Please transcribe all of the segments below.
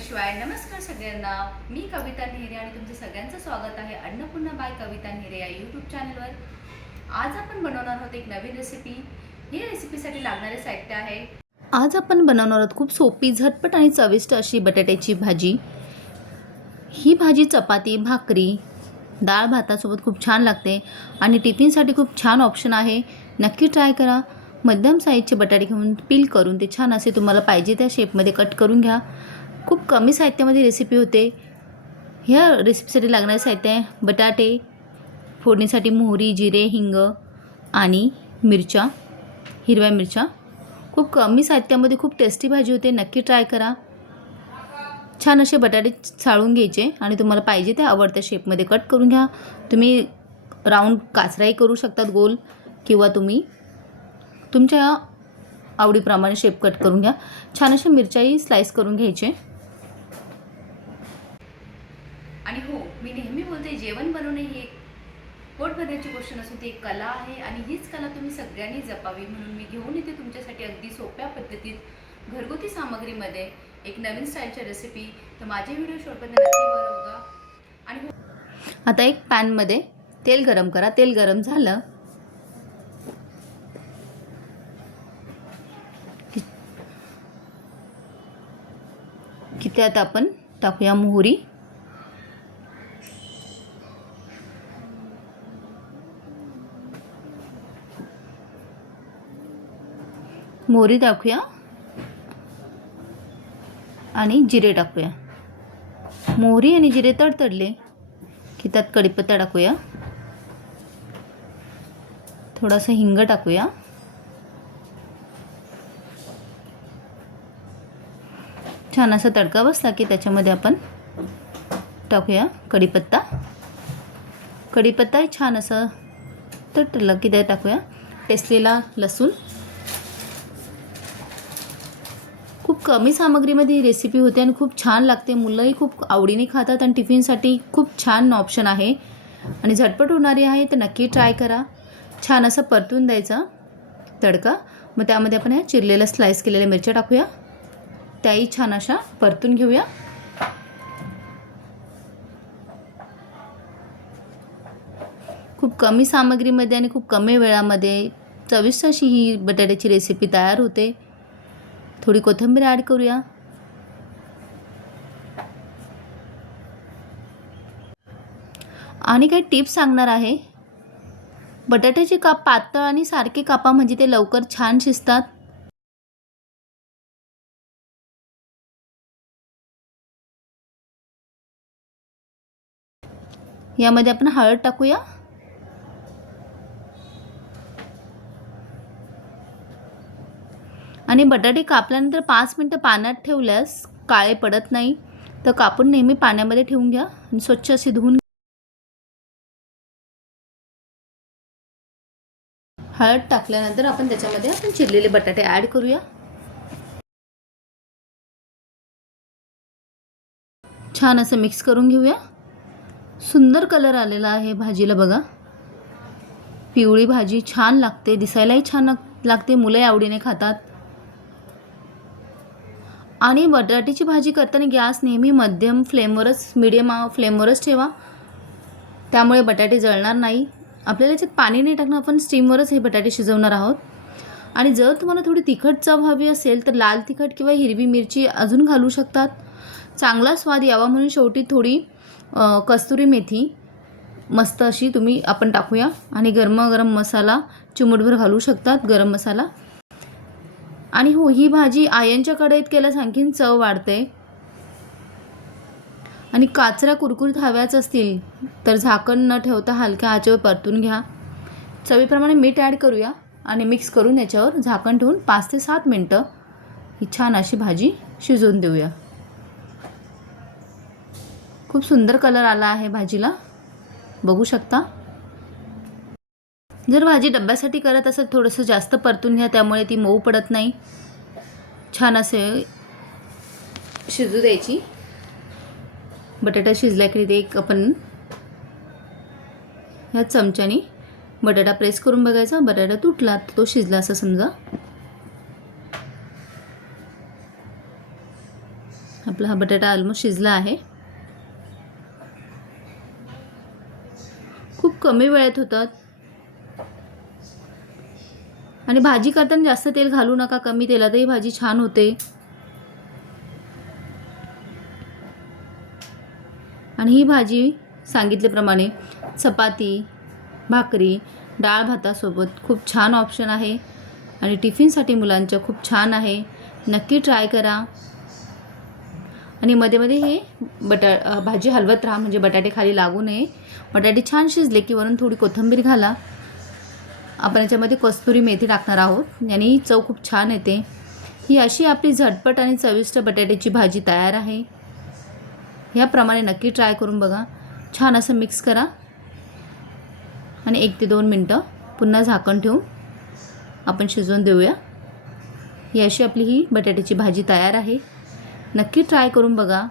शिवाय नमस्कार सगळ्यांना. मी कविता नेहरे आणि तुमचं सगळ्यांचं स्वागत आहे अन्नपूर्णा बाय कविता नेहरे या यूट्यूब चॅनलवर. आज आपण बनवणार आहोत एक नवीन रेसिपी. ही रेसिपीसाठी लागणारे साहित्य आहे. आज आपण बनवणार आहोत खूप सोपी, झटपट आणि चविष्ट अशी बटाट्याची भाजी. ही भाजी चपाती, भाकरी, डाळ भातासोबत खूप छान लागते आणि टिफिनसाठी खूप छान ऑप्शन आहे. नक्की ट्राय करा. मध्यम साईजचे बटाटे घेऊन पील करून ते छान असे तुम्हाला पाहिजे त्या शेपमध्ये कट करून घ्या. खूप कमी साहित्यामध्ये रेसिपी होते. ह्या रेसिपीसाठी लागणारे साहित्य आहे बटाटे, फोडणीसाठी मोहरी, जिरे, हिंग आणि मिरच्या, हिरव्या मिरच्या. खूप कमी साहित्यामध्ये खूप टेस्टी भाजी होते. नक्की ट्राय करा. छान असे बटाटे चाळून घ्यायचे आणि तुम्हाला पाहिजे त्या आवडत्या शेपमध्ये कट करून घ्या. तुम्ही राऊंड काचराही करू शकतात गोल, किंवा तुम्ही तुमच्या आवडीप्रमाणे शेप कट करून घ्या. छान अशा मिरच्याही स्लाइस करून घ्यायचे. आणि हो, मी नेहमी बोलते, जेवण बनवणे ही एक पोट भरण्याची गोष्ट नसून ती एक कला आहे आणि हीच कला तुम्ही सगळ्यांनी जपावी. म्हणून मी घेऊन येते तुमच्यासाठी अगदी सोप्या पद्धतीत घरगुती सामग्रीमध्ये एक नवीन स्टाईलची रेसिपी. तर माझे व्हिडिओ शेवटपर्यंत नक्की बघा. आणि हो, आता एक पॅनमध्ये तेल गरम करा. तेल गरम झालं की त्यात आपण टाकूया मोहरी, टाकूया आणि जिरे टाकूया. मोहरी आणि जिरे तडतडले की त्यात कढीपत्ता टाकूया, थोडासा हिंग टाकूया, छान असा तडका बसला की त्याच्यामध्ये आपण टाकूया कढीपत्ता. कढीपत्ता छान असं तडतडला की त्यात टाकूया ठेचलेला लसूण. खूप कमी सामग्रीमध्ये ही रेसिपी होते आणि खूप छान लागते. मुलंही खूप आवडीने खातात आणि टिफिनसाठी खूप छान ऑप्शन आहे आणि झटपट होणारी आहे. तर नक्की ट्राय करा. छान असं परतून द्यायचा तडका. मग त्यामध्ये आपण ह्या चिरलेल्या स्लाइस केलेल्या मिरच्या टाकूया. त्याही छान अशा परतून घेऊया. खूप कमी सामग्रीमध्ये आणि खूप कमी वेळामध्ये चविष्ट अशी ही बटाट्याची रेसिपी तयार होते. थोडी कोथिंबीर ॲड करूया. आणि काही टिप्स सांगणार आहे. बटाट्याचे काप पातळ आणि सारखे कापा, म्हणजे ते लवकर छान शिजतात. यामध्ये आपण हळद टाकूया. आणि बटाटे कापल्यानंतर 5 मिनिटं पाण्यात ठेवल्यास काळे पडत नाही. तर कापून नेहमी पाण्यामध्ये ठेवून घ्या आणि स्वच्छ असे धुवून. हळद टाकल्यानंतर आपण त्याच्यामध्ये चिरलेले बटाटे ॲड करूया. छान असं मिक्स करून घेऊया. सुंदर कलर आलेला आहे भाजीला बघा. पिवळी भाजी छान लागते, दिसायलाही छान लागते, मुलंही आवडीने खातात. आणि बटाट्याची भाजी करताना गॅस नेहमी मध्यम फ्लेमवरच, मीडियम फ्लेमवरच ठेवा. त्यामुळे बटाटे जळणार नाही. आपल्याला याच्यात पाणी नाही टाकणं, आपण स्टीमवरच हे बटाटे शिजवणार आहोत. आणि जर तुम्हाला थोडी तिखट चव हवी असेल तर लाल तिखट किंवा हिरवी मिरची अजून घालू शकतात. चांगला स्वाद यावा म्हणून शेवटी थोडी कस्तुरी मेथी मस्त अशी आपण टाकूया. आणि गरम मसाला चिमूटभर घालू शकतात, गरम मसाला. आणि हो, ही भाजी आयनच्या कढईत केल्यास आणखीन चव वाढते. आणि काचऱ्या कुरकुरीत हव्याच असतील तर झाकण न ठेवता हलक्या आचेवर परतून घ्या. चवीप्रमाणे मीठ ॲड करूया आणि मिक्स करून याच्यावर झाकण ठेवून 5 ते 7 मिनटं ही छान अशी भाजी शिजवून देऊया. खूप सुंदर कलर आला आहे भाजीला, बघू शकता. जर भाजी डब्यासाठी करत असेल थोडंसं जास्त परतून घ्या, त्यामुळे ती मऊ पडत नाही. छान असे शिजू द्यायची. बटाटा शिजला की ते एक आपण ह्या चमच्याने बटाटा प्रेस करून बघायचा. बटाटा तुटला तर तो शिजला असं समजा. आपला हा बटाटा ऑलमोस्ट शिजला आहे. खूप कमी वेळेत होतात आणि भाजी करताना जास्त तेल घालू नका, कमी तेलातही भाजी छान होते. आणि ही भाजी सांगितल्याप्रमाणे चपाती, भाकरी, डाळ भातासोबत खूप छान ऑप्शन आहे आणि टिफिनसाठी मुलांच्या खूप छान आहे. नक्की ट्राय करा. आणि मध्ये मध्ये हे भाजी हलवत राहा म्हणजे बटाटे खाली लागू नये. बटाटे छान शिजले की वरून थोडी कोथिंबीर घाला. आपण याच्यामध्ये कस्तुरी मेथी टाकणार आहोत याने चव खूप छान येते. ही अशी आपली झटपट आणि चविष्ट बटाट्याची भाजी तयार आहे. ह्याप्रमाणे नक्की ट्राय करून बघा. छान असं मिक्स करा आणि 1 ते 2 मिनटं पुन्हा झाकण ठेवून आपण शिजवून देऊया. ही अशी आपली ही बटाट्याची भाजी तयार आहे. नक्की ट्राय करून बघा.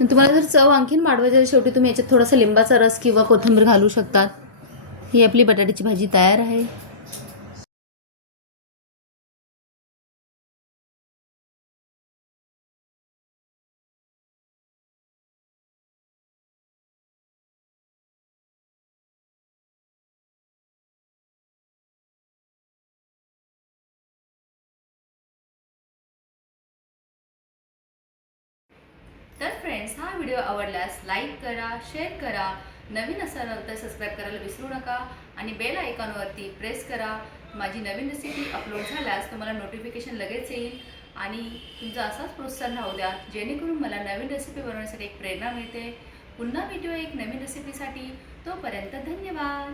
तुम्हाला जर चव आणखीन वाढवायची असेल शेवटी तुम्ही याच्यात थोडासा लिंबाचा रस किंवा कोथिंबीर घालू शकतात. ही आपली बटाट्याची भाजी तयार आहे. तर फ्रेंड्स, हा व्हिडिओ आवडल्यास लाईक करा, शेअर करा. नवीन असाल तर सबस्क्राईब करायला विसरू नका आणि बेल आयकॉनवरती प्रेस करा. माझी नवीन रेसिपी अपलोड झाल्यास तुम्हाला नोटिफिकेशन लगेच येईल आणि तुमचा असाच प्रोत्साहन राहू द्या जेणेकरून मला नवीन रेसिपी बनवण्यासाठी एक प्रेरणा मिळते. पुन्हा भेटूया एक नवीन रेसिपीसाठी. तोपर्यंत धन्यवाद.